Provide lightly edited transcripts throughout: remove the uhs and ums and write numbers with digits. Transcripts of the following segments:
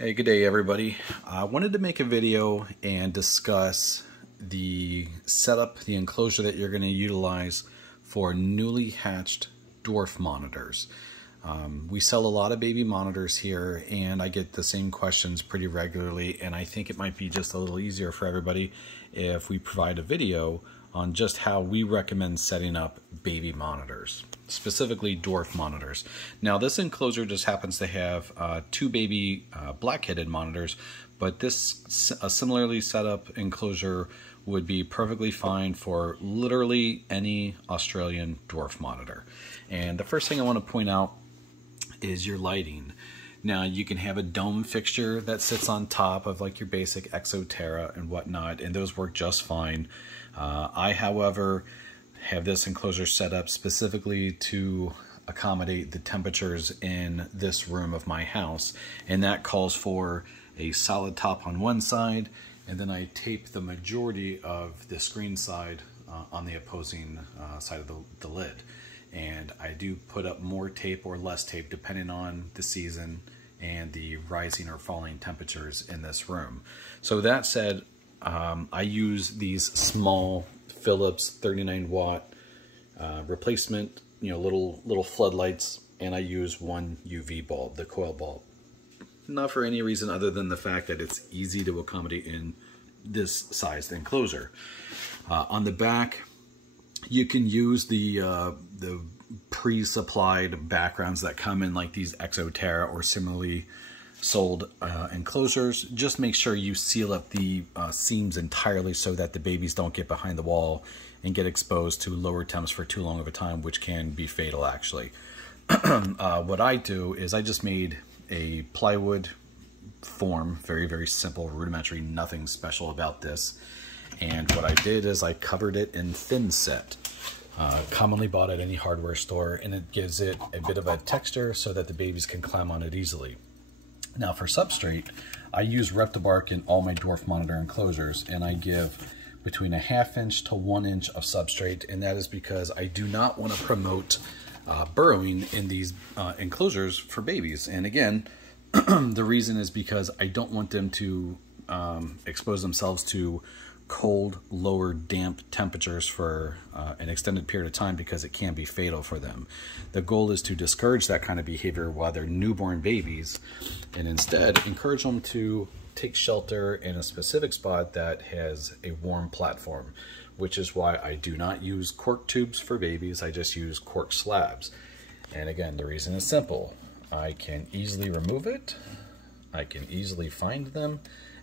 Hey, good day everybody. I wanted to make a video and discuss the setup, the enclosure that you're going to utilize for newly hatched dwarf monitors. We sell a lot of baby monitors here and I get the same questions pretty regularly, and I think it might be just a little easier for everybody if we provide a video on just how we recommend setting up baby monitors, specifically dwarf monitors. Now this enclosure just happens to have two baby black-headed monitors, but this a similarly set up enclosure would be perfectly fine for literally any Australian dwarf monitor. And the first thing I want to point out is your lighting. Now you can have a dome fixture that sits on top of like your basic Exoterra and whatnot, and those work just fine. I, however, have this enclosure set up specifically to accommodate the temperatures in this room of my house, and that calls for a solid top on one side, and then I tape the majority of the screen side on the opposing side of the lid. And I do put up more tape or less tape depending on the season and the rising or falling temperatures in this room. So that said, I use these small Philips 39 watt replacement, little floodlights, and I use one UV bulb, the coil bulb. Not for any reason other than the fact that it's easy to accommodate in this sized enclosure. On the back, you can use the pre-supplied backgrounds that come in like these Exoterra or similarly sold enclosures. Just make sure you seal up the seams entirely so that the babies don't get behind the wall and get exposed to lower temps for too long of a time, which can be fatal actually. What I do is I just made a plywood form, very simple, rudimentary, nothing special about this. And what I did is I covered it in thin set, commonly bought at any hardware store, and it gives it a bit of a texture so that the babies can climb on it easily. Now for substrate, I use Reptibark in all my dwarf monitor enclosures, and I give between a 1/2 inch to 1 inch of substrate, and that is because I do not want to promote burrowing in these enclosures for babies. And again, the reason is because I don't want them to expose themselves to cold, lower, damp temperatures for an extended period of time, because it can be fatal for them. The goal is to discourage that kind of behavior while they're newborn babies, and instead encourage them to take shelter in a specific spot that has a warm platform, which is why I do not use cork tubes for babies. I just use cork slabs. And again, the reason is simple. I can easily remove it, I can easily find them,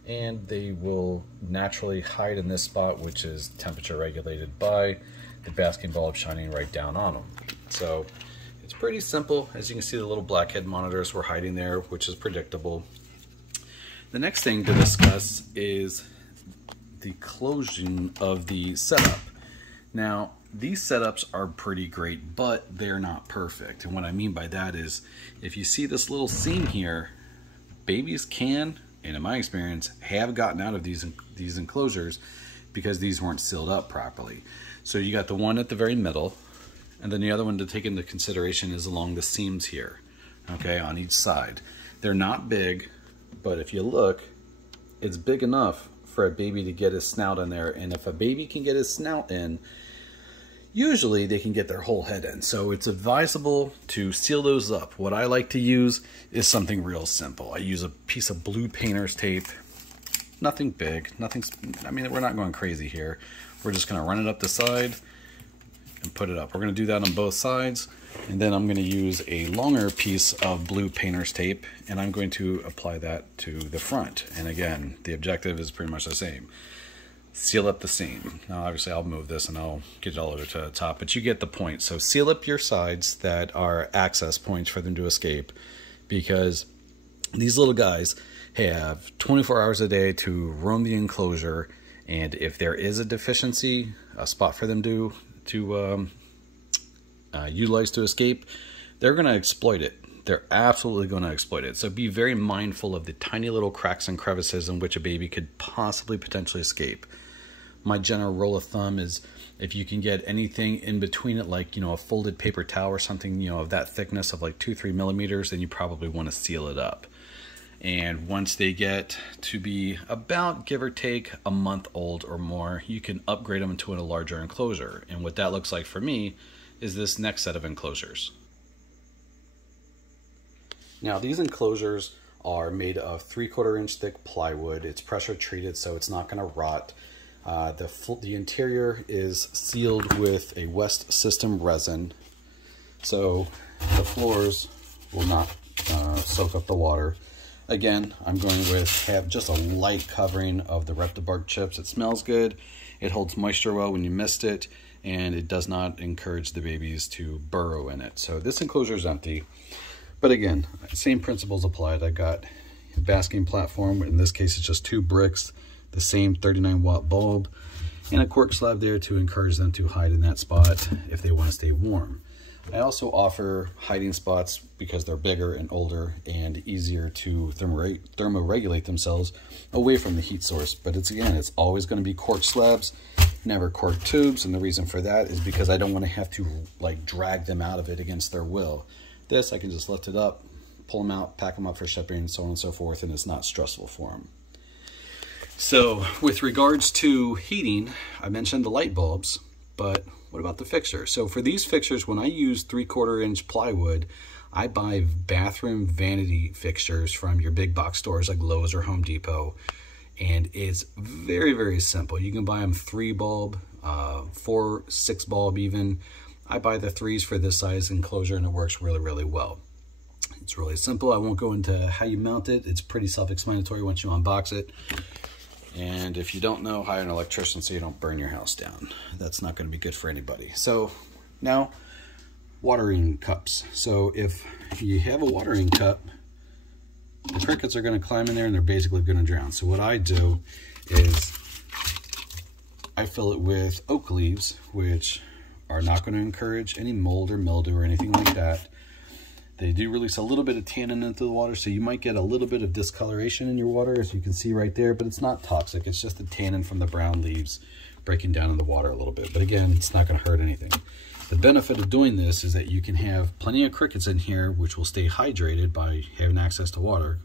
and they will naturally hide in this spot, which is temperature regulated by the basking bulb shining right down on them. So it's pretty simple. As you can see, the little blackhead monitors were hiding there, which is predictable. The next thing to discuss is the closing of the setup. Now, these setups are pretty great, but they're not perfect. And what I mean by that is, if you see this little seam here, babies can, and in my experience, have gotten out of these enclosures because these weren't sealed up properly. So you got the one at the very middle, and then the other one to take into consideration is along the seams here, okay, on each side. They're not big, but if you look, it's big enough for a baby to get his snout in there, and if a baby can get his snout in, usually they can get their whole head in. So it's advisable to seal those up. What I like to use is something real simple. I use a piece of blue painter's tape. Nothing big, I mean, we're not going crazy here. We're just gonna run it up the side and put it up. We're gonna do that on both sides. And then I'm gonna use a longer piece of blue painter's tape, and I'm going to apply that to the front. And again, the objective is pretty much the same. Seal up the seam. Now obviously I'll move this and I'll get it all over to the top, but you get the point. So seal up your sides that are access points for them to escape, because these little guys have 24 hours a day to roam the enclosure, and if there is a deficiency, a spot for them to utilize to escape, they're going to exploit it. They're absolutely going to exploit it. So be very mindful of the tiny little cracks and crevices in which a baby could possibly potentially escape. My general rule of thumb is, if you can get anything in between it, like, a folded paper towel or something, of that thickness of like 2-3 millimeters, then you probably want to seal it up. And once they get to be about, give or take, a month old or more, you can upgrade them to a larger enclosure. And what that looks like for me is this next set of enclosures. Now these enclosures are made of 3/4 inch thick plywood. It's pressure treated so it's not going to rot. The interior is sealed with a West System resin, so the floors will not soak up the water. Again, I'm going with have just a light covering of the Reptibark chips. It smells good, it holds moisture well when you mist it, and it does not encourage the babies to burrow in it. So this enclosure is empty, but again, same principles applied. I got a basking platform. In this case, it's just 2 bricks, the same 39-watt bulb, and a cork slab there to encourage them to hide in that spot if they want to stay warm. I also offer hiding spots because they're bigger and older and easier to thermoregulate themselves away from the heat source. But it's always going to be cork slabs, never cork tubes. And the reason for that is because I don't want to have to like drag them out of it against their will. This, I can just lift it up, pull them out, pack them up for shipping, so on and so forth, and it's not stressful for them. So with regards to heating, I mentioned the light bulbs, but what about the fixture? So for these fixtures, when I use 3/4 inch plywood, I buy bathroom vanity fixtures from your big box stores like Lowe's or Home Depot. And it's very, very simple. You can buy them 3 bulb, 4, 6 bulb even. I buy the 3s for this size enclosure and it works really, really well. It's really simple. I won't go into how you mount it. It's pretty self-explanatory once you unbox it. And if you don't know, hire an electrician so you don't burn your house down. That's not going to be good for anybody. So now, watering cups. So if you have a watering cup, the crickets are going to climb in there and they're basically going to drown. So what I do is I fill it with oak leaves, which are not going to encourage any mold or mildew or anything like that. They do release a little bit of tannin into the water, so you might get a little bit of discoloration in your water, as you can see right there, but it's not toxic. It's just the tannin from the brown leaves breaking down in the water a little bit. But again, it's not going to hurt anything. The benefit of doing this is that you can have plenty of crickets in here, which will stay hydrated by having access to water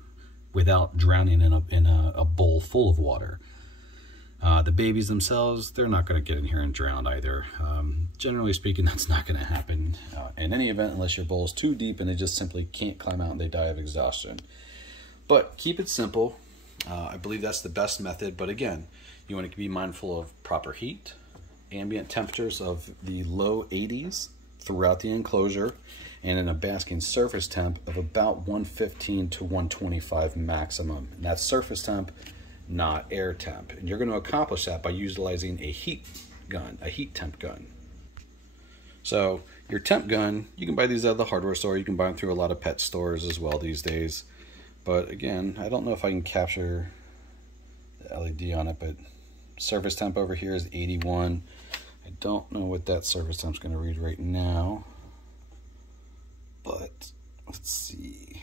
without drowning in a bowl full of water. The babies themselves, they're not going to get in here and drown either. Generally speaking, that's not going to happen in any event unless your bowl is too deep and they just simply can't climb out and they die of exhaustion. But keep it simple. I believe that's the best method. But again, you want to be mindful of proper heat, ambient temperatures of the low 80s throughout the enclosure, and in a basking surface temp of about 115 to 125 maximum. And that's surface temp, not air temp. And you're going to accomplish that by utilizing a heat gun, a heat temp gun. So your temp gun, you can buy these at the hardware store. You can buy them through a lot of pet stores as well these days. But again, I don't know if I can capture the LED on it, but surface temp over here is 81. I don't know what that surface temp is going to read right now, but let's see.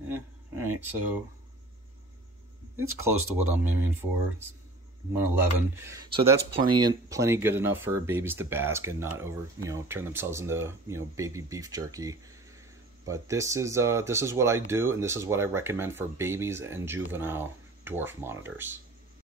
Yeah, all right, so it's close to what I'm aiming for. It's 111. So that's plenty good enough for babies to bask and not turn themselves into, baby beef jerky. But this is what I do, and this is what I recommend for babies and juvenile dwarf monitors.